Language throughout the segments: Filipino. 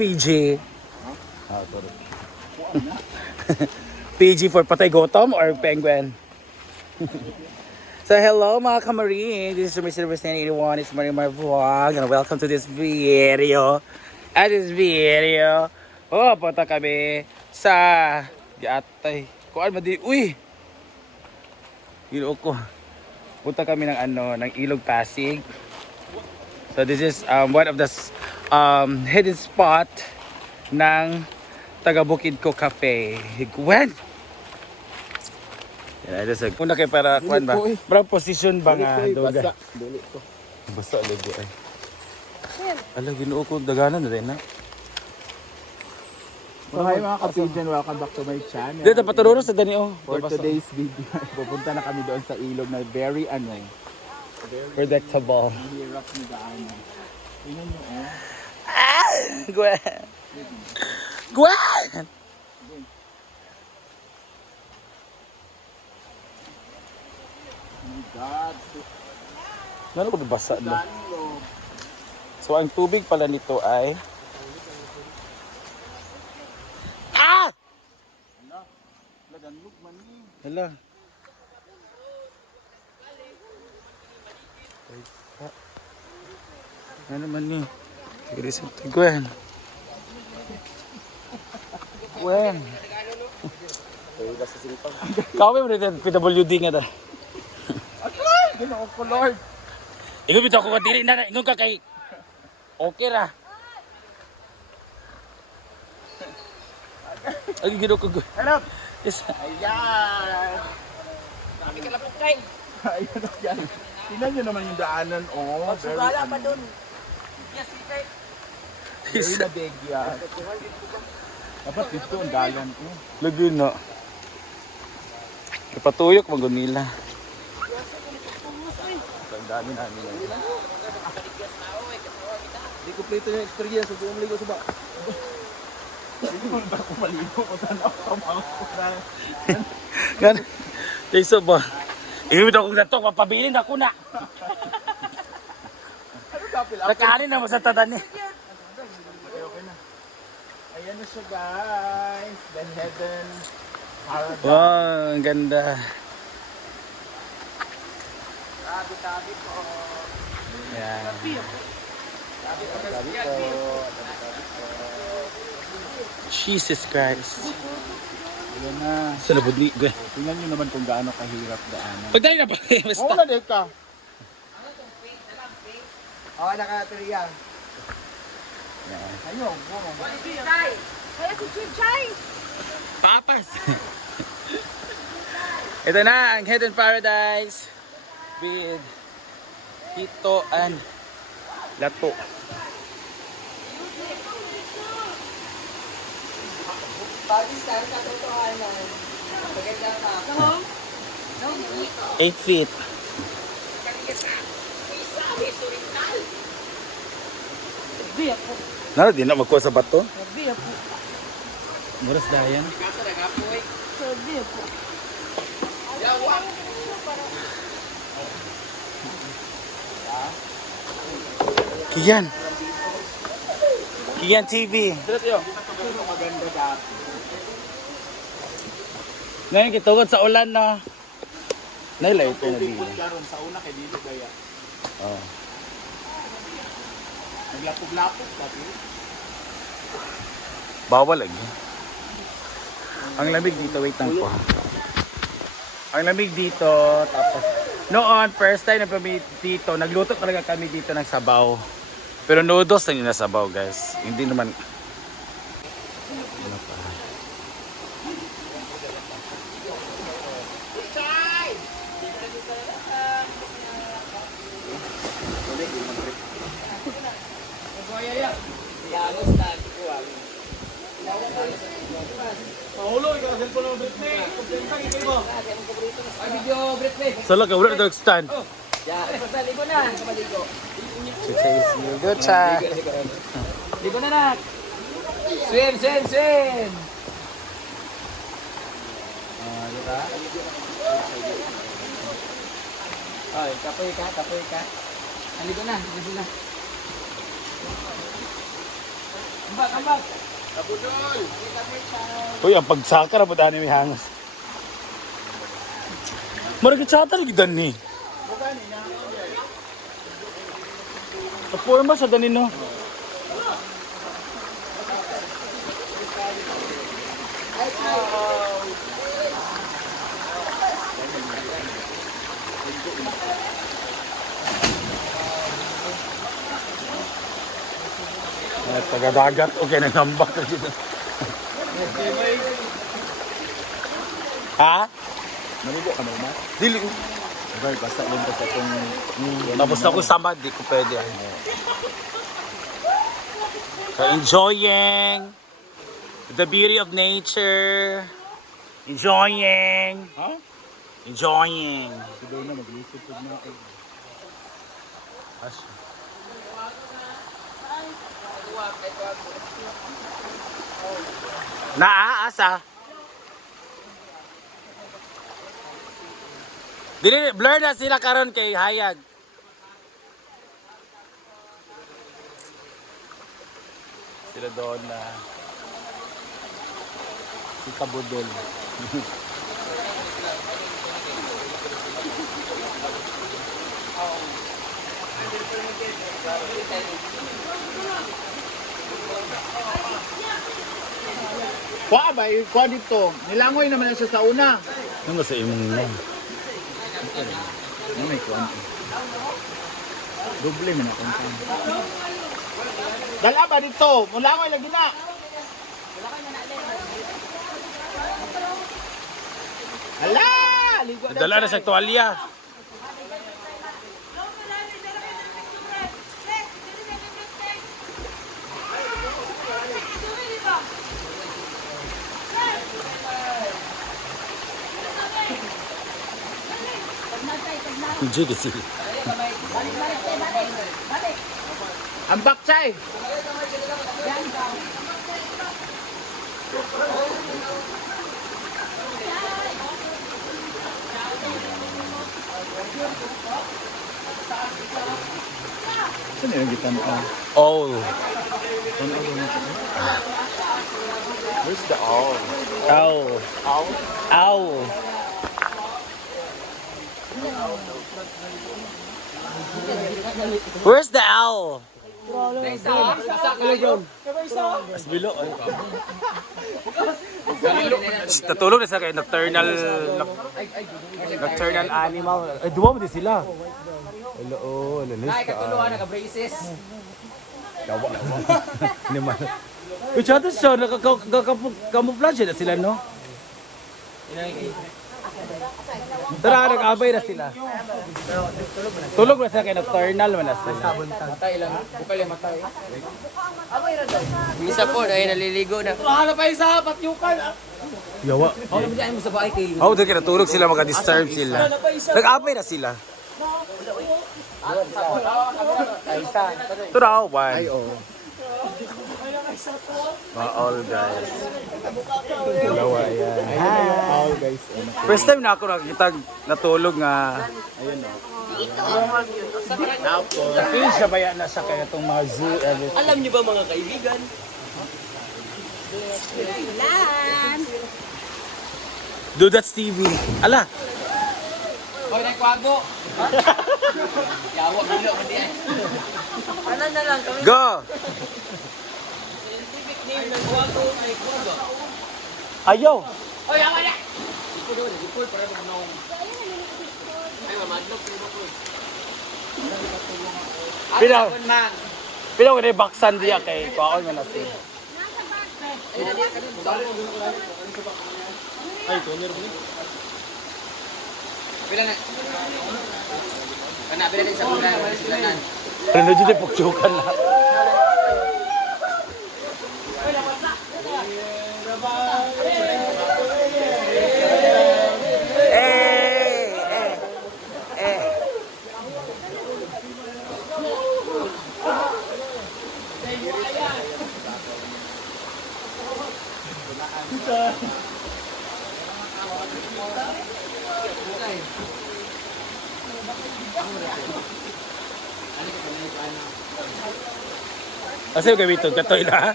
PG. PG for patay gutom or penguin? So hello mga kamarin, this is Mr. 81, it's Marimar Vlog and welcome to this video. At this video, punta kami sa Yatay. Kuan madi, uy! Ginoo ko. Punta kami ng Ilog Pasig. So this is one of the hidden spot ng taga Bukidco Cafe. Gwen! Una kay para kuan ba? Para position ba nga doga? Basa lagi ay. Ala Ginoo ko daganan na rin na. So hi mga kapidyan, welcome back to my channel. Dito patuluro sa dani oh. For today's video, pupunta na kami doon sa ilog na very predictable. hirap ni daanan. Tingnan nyo Gwen! Gwen! Oh my God. Ano ko basa no? So ang tubig pala nito ay Laganlog man ni. hala. Ano man ni? Iris ang Gwen. Gwen. Kawin mo rin PWD nga ta. Ginoo ko Lord. Ilubit ako katiri na ingon ka kay okay ra. Ay gino ko. Harap! Yes. Ayan! Kami kalapok kay. Ayan o yan. Tingnan nyo naman yung daanan Magsugala pa doon. Yes, kay. Very na big yan. Dapat dito ang dalan Laguna. Kapatuyok magunila. Ang dami namin yan. Di ko plito yung experience sa buong ligo sa ba. Hindi mo ba ako maligo kung saan ako kamangko na. Gan. Isa ba? Iwit ako na to, papabilin ako na. Ano kapil ako? Nakanin na mo sa tadan ni. Okay na. Ayan na siya guys. The heaven paradise. Wow, ang ganda. Tabi-tabi po. Yan. Tabi po. Jesus Christ. Ayan na. Sa labod ni Gwen. Tingnan nyo naman kung gaano kahirap daanan. Pagdayo na pa. Basta. Oo na, Deka. Oo, nakaturiya. Ayun, Chay! Kaya si Chay! Papas. Ito na ang Hidden Paradise with Tito and Lato. Pakistan, katotohanan. Maganda ka. 8 feet. Sabi ako. Nara, di na magkuha sa bato. Sabi ako. Muras dayan. Sabi ako. Kiyan. Kiyan TV. maganda dati. Ngayon kitugod sa ulan no. Nailay ito na Tubig dito. po karon sa una kay dili gaya. Oh. Naglapog-lapog dati. Bawal lagi. Ang lamig dito, wait lang po. Ang lamig dito, tapos noon, first time na kami dito, nagluto talaga kami dito ng sabaw. Pero noodles lang yung nasabaw, guys. Hindi naman. Ano pa? Sala ka, wala na daw stand. Ligo na. Maligo. Good cha. Ligo na na. Swim, swim, swim. Diba? Ay, kapoy ka, kapoy ka. Ligo na, ligo sila. Ambak. Uy, ang pagsaka na po dahil may hangos. Maragit sa atal, gidan ni. Sa forma sa danin, no? Taga-dagat, okay, nangambak na dito. Ha? Maligo ka na. Dili. Okay, basta lang ka sa itong... Tapos na ako samad, di ko pwede. So, enjoying the beauty of nature. Enjoying. Ha? Enjoying. Siguro na mag-lisip pag na ako. Naaasa. Dili, blur na sila karon kay Hayag. Sila doon na si Tabudol. Kwa ba? Kwa dito. Nilangoy naman na siya sa una. Ano sa imong mo? Ano may kuwan? Doble man ako. Dala ba dito? Mulangoy lagi na. Hala! Ligo na Dala na sa tuwalya. Hindi kasi. Ang bakchay! Saan yung gitan ka? Oh. Where's the owl? Ow. Owl? Ow. Where's the owl? Mas bilo. Natulog na sa kayo nocturnal animal. Ay, duwa mo din sila. Hello, oh, lalis Ay, ka. katuluan, naka-braces. Naman. Uy, chato siya, nakakamuflage na sila, no? Tara, nag-abay na sila. Tulog na sila kay nocturnal man na sila. Matay lang. Bukal yung matay. Misa po, dahil naliligo na. Ano pa isa? Patyukan. Yawa. Ako naman dyan mo sa bahay kay Oh, doon kinatulog sila, maka-disturb sila. Nag-abay na sila. Tara, one. Ay, oo. Mga all guys. Dalawa, yan. Owl, guys. First time na ako nakikita natulog nga. Feel siya baya na sa kaya itong mga zoo, everything. Alam niyo ba mga kaibigan? Dude, that's TV. Ala! Hoy, naikwago. Yawa, bilo mo diyan. Ano na lang kami? Go! Scientific name ng kwago, naikwago. Ayaw! Hoy, yawa na! Ipod doon, ipod para sa manong. Ay, mamadlok sila po. Pila? Ano man? Pila ko na baksan diya kay Kwaon nga natin. Pila na. Kana, pila din sa bulan. Sulanan. Pero na dyan pagtsukan na. Kasi gamiton ka to ila.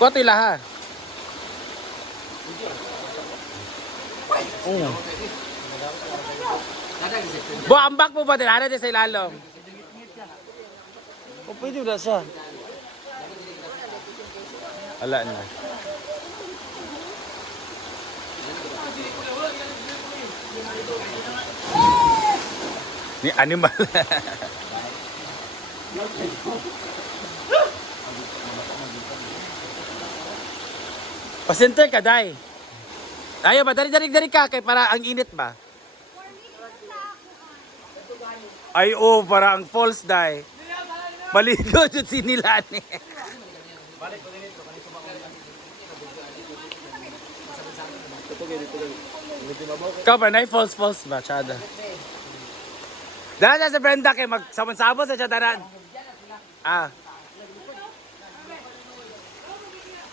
Kuha ito ilaha. Buambak mo ba din? Ano din sa ilalom? O pwede na siya. Ala na. Ni animal. Pasenter ka, Day. Ayaw ba? Dari ka. Kay para ang init ba? Ay, oh, para ang false, Day. Maligo dyan si Nilani. Ikaw ba, Nay? False ba? Tsada. Dahil siya sa Brenda kay magsabon-sabon sa siya daran.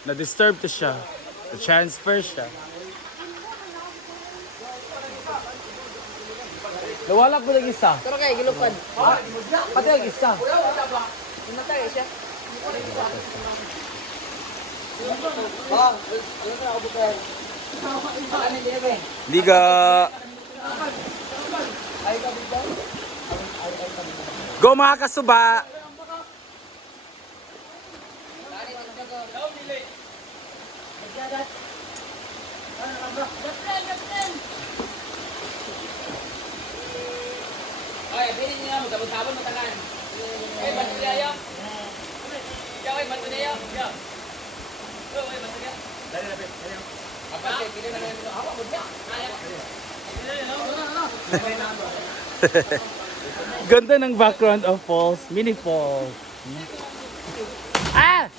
Na-disturb to siya. Na-transfer siya. Nawala ko lang isa. Pero kay gilupad. Pati lang isa. Namatay siya. Liga. Go mga kasuba. Ay, pwede niya magkabot-sabon matanan. Ay, ba't niya yaw? Yaw, ay, ba't niya yaw? Yaw. Oh, ay, ba't niya? Dali na, dali na. Apa, pili na rin. Apa, ba't niya? Ganda ng background of falls. Mini falls. Ah!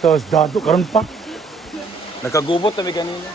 Tapos dado karon pa. Nakagubot na may ganina.